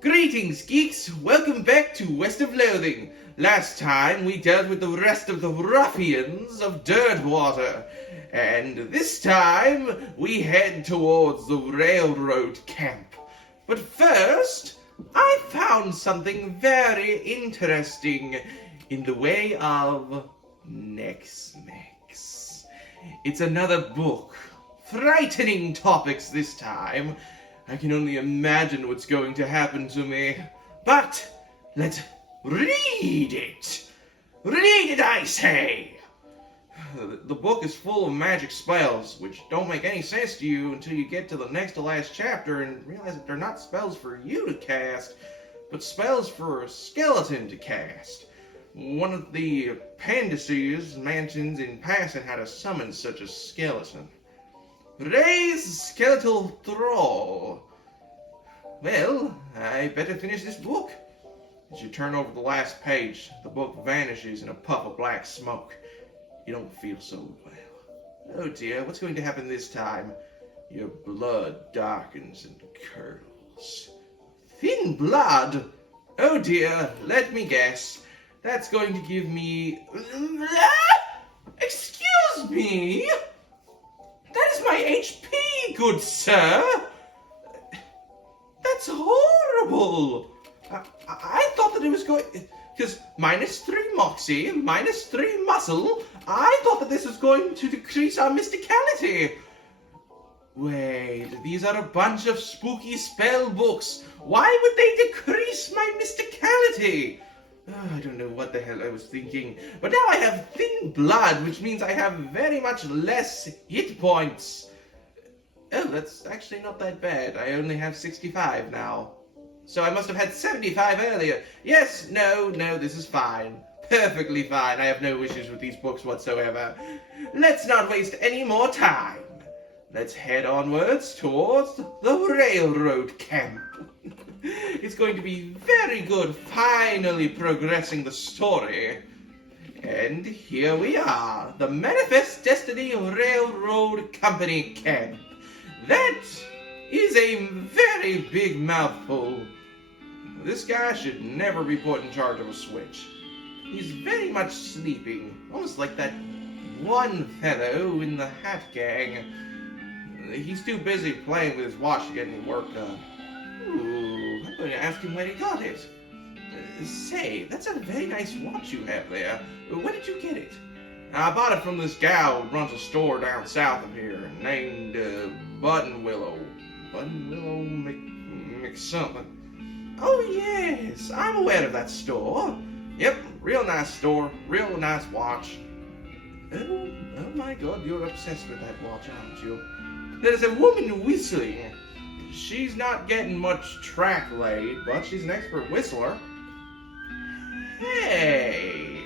Greetings, geeks! Welcome back to West of Loathing. Last time we dealt with the rest of the ruffians of Dirtwater, and this time we head towards the railroad camp. But first, I found something very interesting in the way of Nex-Mex. It's another book. Frightening topics this time. I can only imagine what's going to happen to me. But let's read it. Read it, I say. The book is full of magic spells, which don't make any sense to you until you get to the next to last chapter and realize that they're not spells for you to cast, but spells for a skeleton to cast. One of the appendices mentions in passing how to summon such a skeleton. Raise skeletal thrall. Well, I better finish this book. As you turn over the last page, the book vanishes in a puff of black smoke. You don't feel so well. Oh dear, what's going to happen this time? Your blood darkens and curdles. Thin blood? Oh dear, let me guess. That's going to give me... Excuse me? That is my HP, good sir. That's horrible. I thought that it was going... Because -3 moxie, -3 muscle, I thought that this was going to decrease our mysticality. Wait, these are a bunch of spooky spell books. Why would they decrease my mysticality? Oh, I don't know what the hell I was thinking. But now I have thin blood, which means I have very much less hit points. Oh, that's actually not that bad. I only have 65 now. So I must have had 75 earlier. Yes, no, this is fine. Perfectly fine. I have no issues with these books whatsoever. Let's not waste any more time. Let's head onwards towards the railroad camp. It's going to be very good finally progressing the story. And here we are, the Manifest Destiny Railroad Company camp. That is a very big mouthful. This guy should never be put in charge of a switch. He's very much sleeping, almost like that one fellow in the Hat Gang. He's too busy playing with his watch to get any work done. Ooh, I'm going to ask him where he got it. Say, that's a very nice watch you have there. Where did you get it? I bought it from this gal who runs a store down south of here, named Buttonwillow. Buttonwillow McSomething. Oh yes, I'm aware of that store. Yep, real nice store, real nice watch. Oh my god, you're obsessed with that watch, aren't you? There's a woman whistling. She's not getting much track laid, but she's an expert whistler. Hey,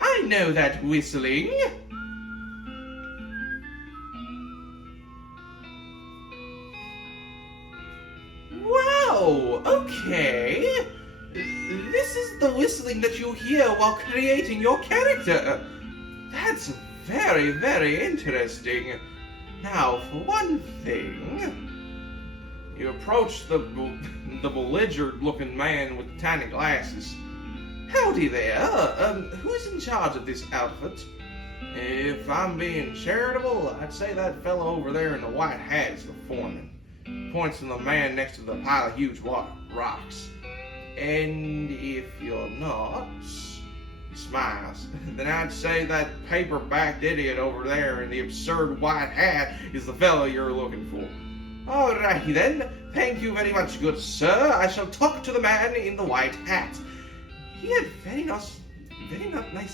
I know that whistling. Wow, okay. This is the whistling that you hear while creating your character. That's very, very interesting. Now, for one thing, you approach the belligerent-looking man with tiny glasses. Howdy there. Who's in charge of this outfit? If I'm being charitable, I'd say that fellow over there in the white hat is the foreman. Points to the man next to the pile of huge rocks. And if you're not, he smiles, then I'd say that paper-backed idiot over there in the absurd white hat is the fellow you're looking for. Alrighty then, thank you very much, good sir. I shall talk to the man in the white hat. He had very nice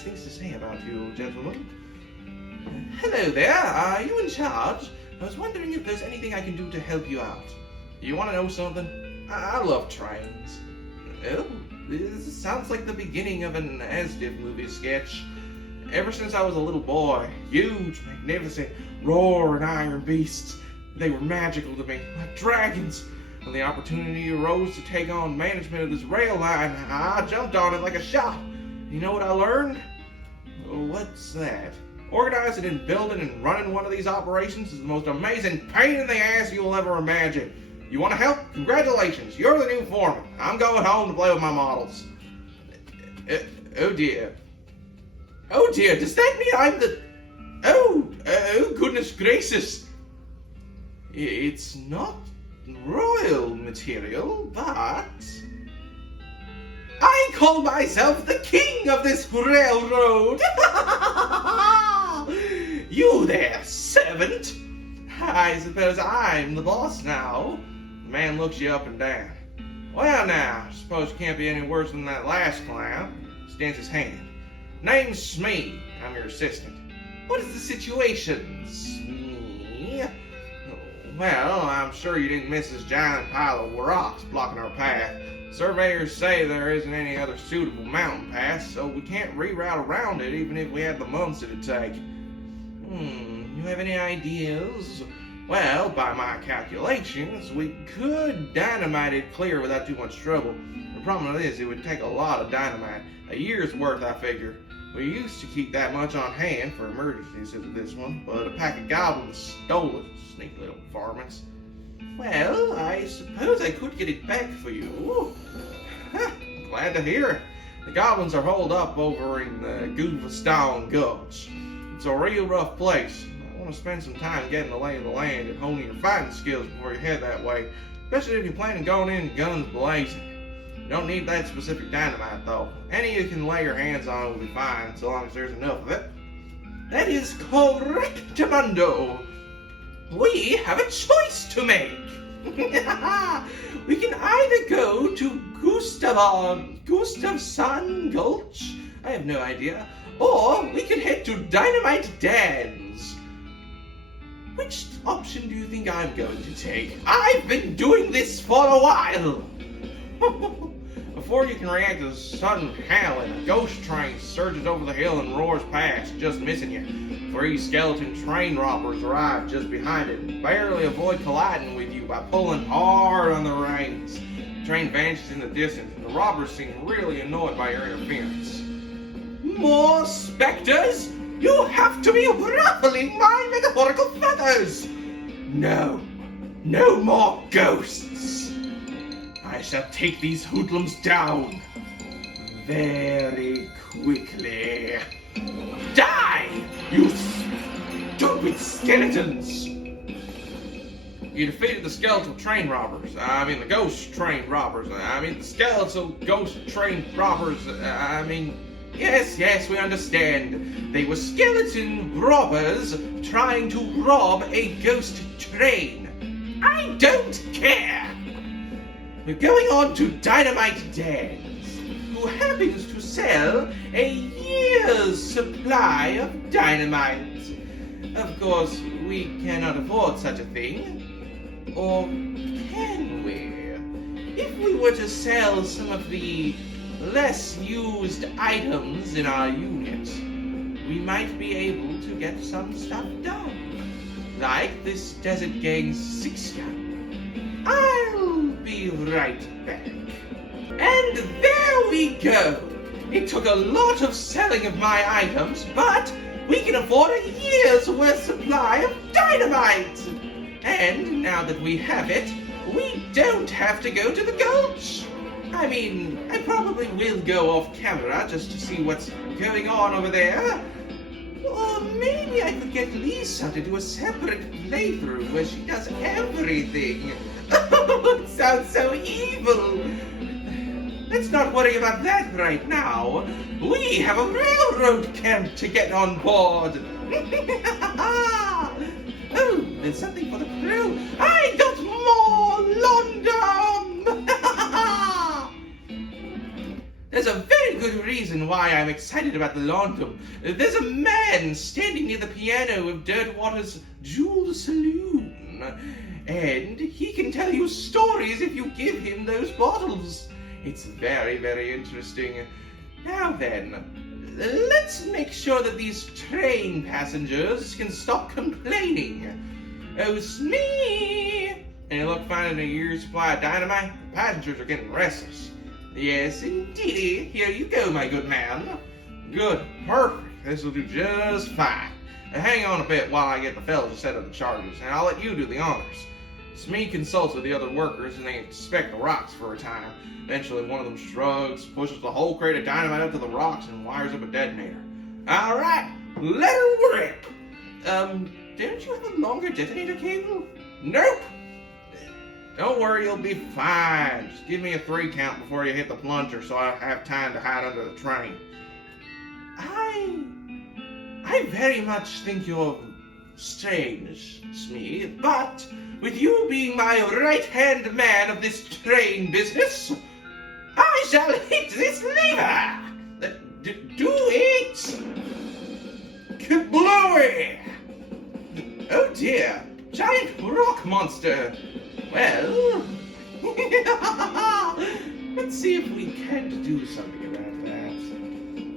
things to say about you, gentlemen. Hello there, are you in charge? I was wondering if there's anything I can do to help you out. You want to know something? I love trains. Oh, this sounds like the beginning of an Asdif movie sketch. Ever since I was a little boy, huge, magnificent, roaring iron beasts, they were magical to me, like dragons. When the opportunity arose to take on management of this rail line, I jumped on it like a shot. You know what I learned? What's that? Organizing and building and running one of these operations is the most amazing pain in the ass you'll ever imagine. You want to help? Congratulations, you're the new foreman. I'm going home to play with my models. Oh dear. Oh dear, does that mean I'm the... Oh goodness gracious. It's not royal material, but... I call myself the king of this railroad. You there, servant. I suppose I'm the boss now. The man looks you up and down. Well now, I suppose you can't be any worse than that last clown. Extends his hand. Name's Smee. I'm your assistant. What is the situation, Smee? Well, I'm sure you didn't miss this giant pile of rocks blocking our path. Surveyors say there isn't any other suitable mountain pass, so we can't reroute around it even if we had the months it'd take. You have any ideas? Well, by my calculations, we could dynamite it clear without too much trouble. The problem is, it would take a lot of dynamite. A year's worth, I figure. We used to keep that much on hand for emergencies such as this one, but a pack of goblins stole it, sneaky little varmints. Well, I suppose I could get it back for you. Glad to hear it. The goblins are holed up over in the Goofstone Gulch. It's a real rough place. I want to spend some time getting the lay of the land and honing your fighting skills before you head that way, especially if you're planning on going in guns blazing. You don't need that specific dynamite, though. Any you can lay your hands on will be fine, so long as there's enough of it. That is correct, Mundo. We have a choice to make. We can either go to Gustavson Gulch, I have no idea, or we can head to Dynamite Dan's. Which option do you think I'm going to take? I've been doing this for a while. Before you can react to the sudden howling, a ghost train surges over the hill and roars past, just missing you. 3 skeleton train robbers arrive just behind it and barely avoid colliding with you by pulling hard on the reins. The train vanishes in the distance, and the robbers seem really annoyed by your interference. More specters? You have to be ruffling my metaphorical feathers! No more ghosts! I shall take these hoodlums down very quickly. Die, you stupid skeletons! You defeated the skeletal train robbers. The ghost train robbers. The skeletal ghost train robbers. Yes, we understand. They were skeleton robbers trying to rob a ghost train. I don't care! We're going on to Dynamite Dan's, who happens to sell a year's supply of dynamite. Of course, we cannot afford such a thing. Or can we? If we were to sell some of the less used items in our unit, we might be able to get some stuff done. Like this Desert Gang's 6-gun. I'll be right back. And there we go! It took a lot of selling of my items, but we can afford a year's worth supply of dynamite! And now that we have it, we don't have to go to the gulch! I probably will go off camera just to see what's going on over there. Or maybe I could get Lisa to do a separate playthrough where she does everything. It sounds so evil. Let's not worry about that right now. We have a railroad camp to get on board. Oh, there's something for the crew. I got more London. There's a very good reason why I'm excited about the London. There's a man standing near the piano of Dirtwater's Jewel Saloon. And he can tell you stories if you give him those bottles. It's very, very interesting. Now then, let's make sure that these train passengers can stop complaining. Oh, Smee! Any luck finding a year's supply of dynamite? The passengers are getting restless. Yes, indeedy. Here you go, my good man. Good. Perfect. This will do just fine. Now hang on a bit while I get the fellas to set up the charges, and I'll let you do the honors. Smee consults with the other workers and they inspect the rocks for a time. Eventually, one of them shrugs, pushes the whole crate of dynamite up to the rocks, and wires up a detonator. All right, let her rip. Don't you have a longer detonator cable? Nope. Don't worry, you'll be fine. Just give me a 3 count before you hit the plunger so I have time to hide under the train. I very much think you're strange, Smee, but with you being my right-hand man of this train business, I shall hit this lever! Do it! Kablowy! Oh dear, giant rock monster! Well, let's see if we can do something about that.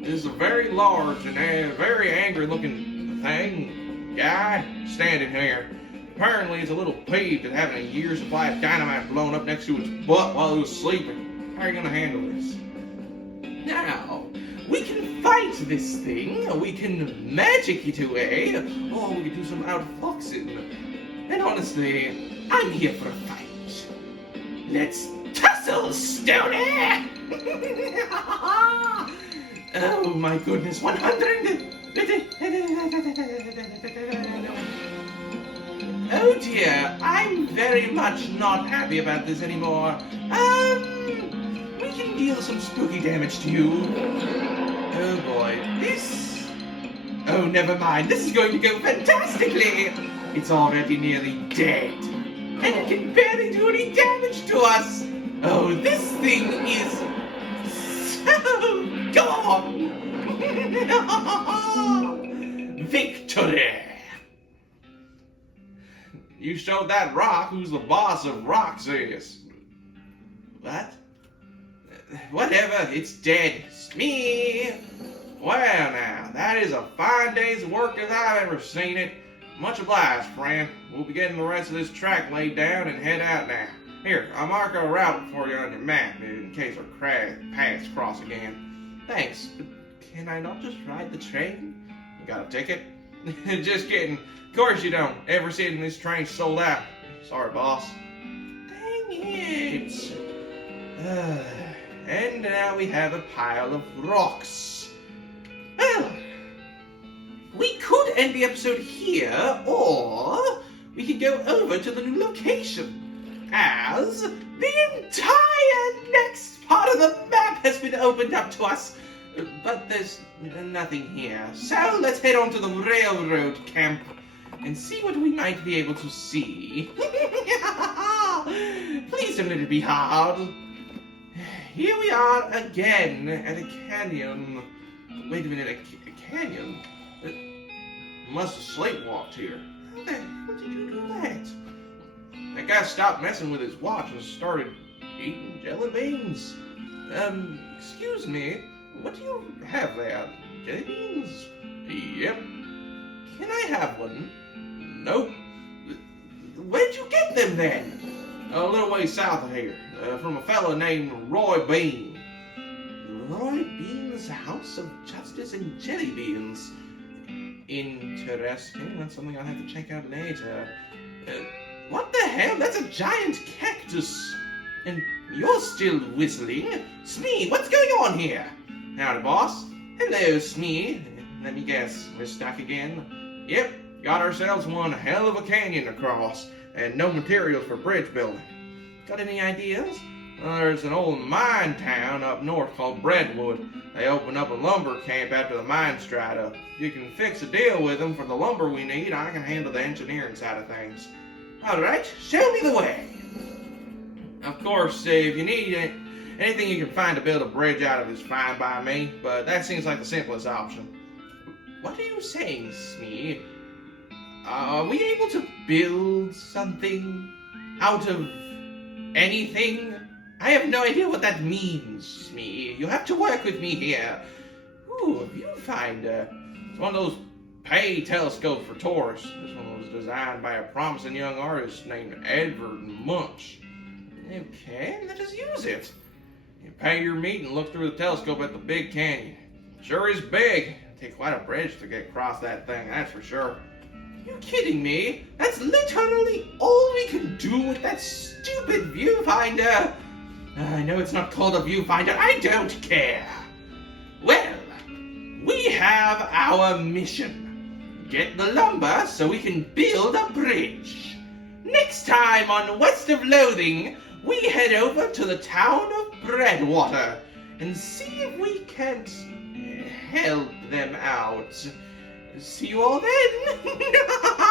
This is a very large and very angry-looking guy standing here. Apparently, it's a little peeved at having a year's supply of dynamite blown up next to its butt while it was sleeping. How are you going to handle this? Now, we can fight this thing, we can magic it away, or we can do some outfoxing. And honestly, I'm here for a fight. Let's tussle, Stoney! Oh my goodness, 100! Oh dear, I'm very much not happy about this anymore. We can deal some spooky damage to you. Oh boy, oh, never mind, this is going to go fantastically! It's already nearly dead, and it can barely do any damage to us! Oh, this thing is so gone! Victory! You showed that rock who's the boss of Roxas. What? Whatever, it's dead. Smee! Well now, that is a fine day's work as I've ever seen it. Much obliged, friend. We'll be getting the rest of this track laid down and head out now. Here, I'll mark a route for you on your map in case our paths cross again. Thanks, but can I not just ride the train? You got a ticket? Just kidding. Of course you don't. Every seat in this train's sold out. Sorry, boss. Dang it. And now we have a pile of rocks. Well, we could end the episode here, or we could go over to the new location, as the entire next part of the map has been opened up to us. But there's nothing here. So let's head on to the railroad camp and see what we might be able to see. Please don't let it be hard. Here we are again at a canyon. Wait a minute, a canyon? Must have sleepwalked here. How did you do that? That guy stopped messing with his watch and started eating jelly beans. Excuse me, what do you have there? Jelly beans? Yep. Can I have one? Nope. Where'd you get them then? A little way south of here, from a fellow named Roy Bean. Roy Bean's House of Justice and Jelly Beans. Interesting. That's something I'll have to check out later. What the hell? That's a giant cactus. And you're still whistling. Smee, what's going on here? Howdy, boss. Hello, Smee. Let me guess, we're stuck again? Yep, got ourselves one hell of a canyon to cross, and no materials for bridge building. Got any ideas? Well, there's an old mine town up north called Brentwood. They opened up a lumber camp after the mines dried up. If you can fix a deal with them for the lumber we need, I can handle the engineering side of things. Alright, show me the way. Of course, if you need anything you can find to build a bridge out of is fine by me, but that seems like the simplest option. What are you saying, Smee? Are we able to build something out of anything? I have no idea what that means, Smee. You have to work with me here. Ooh, a viewfinder. It's one of those pay telescopes for tourists. This one was designed by a promising young artist named Edward Munch. Okay, let us use it. You pay your meat and look through the telescope at the big canyon. Sure is big. It'll take quite a bridge to get across that thing, that's for sure. You kidding me? That's literally all we can do with that stupid viewfinder. I know it's not called a viewfinder. I don't care. Well, we have our mission. Get the lumber so we can build a bridge. Next time on West of Loathing, we head over to the town of Breadwater and see if we can't help them out. See you all then.